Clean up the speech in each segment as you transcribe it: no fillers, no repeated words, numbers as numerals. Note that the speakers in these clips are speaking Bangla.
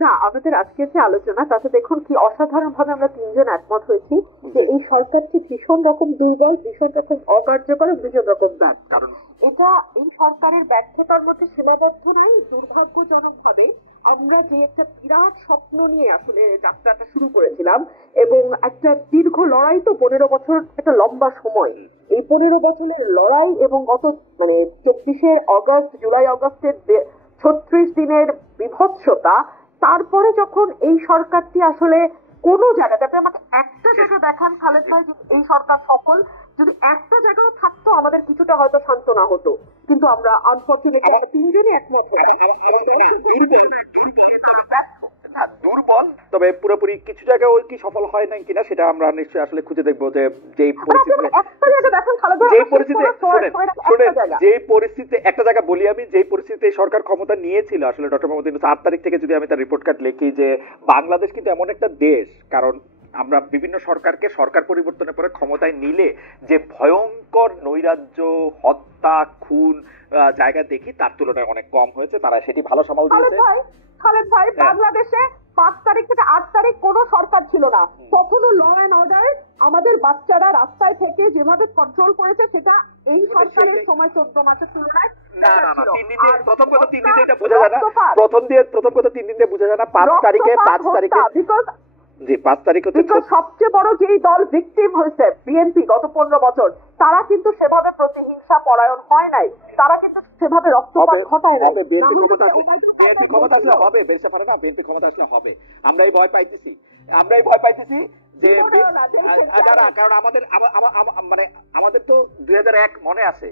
না, আমাদের আজকে যে আলোচনা তাতে দেখুন কি অসাধারণ ভাবে আমরা তিনজন একমত হয়েছি যে এই সরকারটি ভীষণ রকম দুর্বল, ভীষণ রকম অকার্যকর, ভীষণ রকম দান। কারণ এটা এই সরকারের ব্যর্থতার মধ্যে সীমাবদ্ধ নয়। দুর্ভাগ্যজনক ভাবে আমরা যে একটা বিরাট স্বপ্ন নিয়ে আসলে যাত্রাটা শুরু করেছিলাম, এবং একটা দীর্ঘ লড়াই, তো 15 বছর একটা লম্বা সময়। এই 15 বছরের লড়াই এবং গত 24শে অগস্ট, জুলাই আগস্টের 36 দিনের বিভৎসতা, তারপরে যখন এই সরকারটি আসলে কোনো জায়গাতে, আপনি আমাকে একটা জায়গা দেখান খালেদ ভাই যে এই সরকার সফল, যদি একটা জায়গাও থাকতো আমাদের কিছুটা হয়তো সান্ত্বনা হতো, কিন্তু আমরা আনফর্চুনেটলি তিনজনই একমত দুর্বল, তবে পুরোপুরি কিছু জায়গায় ওই কি সফল হয় নাই কিনা সেটা আমরা নিশ্চয়ই আসলে খুঁজে দেখবো, যে যেই পরিস্থিতি যেই পরিস্থিতি একটা জায়গা বলি আমি, যেই পরিস্থিতিতে সরকার ক্ষমতা নিয়েছিল আসলে ডক্টর মোহাম্মদ ইউনূস 8 তারিখ থেকে যদি আমি তার রিপোর্ট কার্ড লিখি, যে বাংলাদেশ কিন্তু এমন একটা দেশ, কারণ আমরা বিভিন্ন সরকারকে সরকার পরিবর্তনের পরে ক্ষমতায় নিলে যে ভয়ঙ্কর নৈরাজ্য, হত্যা, খুন জায়গা দেখি, তার তুলনায় অনেক কম হয়েছে, তারা সেটি ভালো সামাল দিয়েছে। খালেদ ভাই, বাংলাদেশে 5 তারিখ থেকে 8 তারিখ কোনো সরকার ছিল না, তখনও ল অ্যান্ড অর্ডার আমাদের বাচ্চারা রাস্তায় থেকে যেভাবে কন্ট্রোল করেছে সেটা এই সরকারের সময় 14 মাসের তুলনায় প্রথম কথা 3 দিনে এটা বোঝা যায় না, প্রথম কথা 3 দিনে বোঝা যায় না, 5 তারিখে জি 5 তারিখ হচ্ছে সবচেয়ে বড় যেই দল ভিকটিম হয়েছে বিএনপি গত 15 বছর, তারা কিন্তু সেভাবে প্রতিহিংসা পরায়ণ হয় নাই, তারা কিন্তু সেভাবে রক্তপাত ঘটায় না। বিএনপি ক্ষমতা আসলে হবে, বেরসা পারে না, বিএনপি ক্ষমতা আসলে হবে, আমরাই ভয় পাইতেছি যে কারণ আমাদের মানে আমাদের তো 2001 মনে আছে,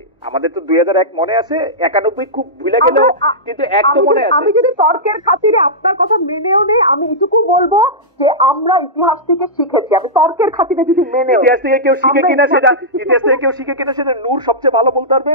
91 খুব ভুলে গেলেও কিন্তু এক তো মনে আছে। আমি যদি তর্কের খাতিরে আপনার কথা মেনেও নেই, আমি এটুকু বলবো যে আমরা ইতিহাস থেকে শিখেছি। আমি তর্কের খাতিরে যদি মেনেও, ইতিহাস থেকে কেউ শিখে কিনা সেটা নূর সবচেয়ে ভালো বলতে পারবে।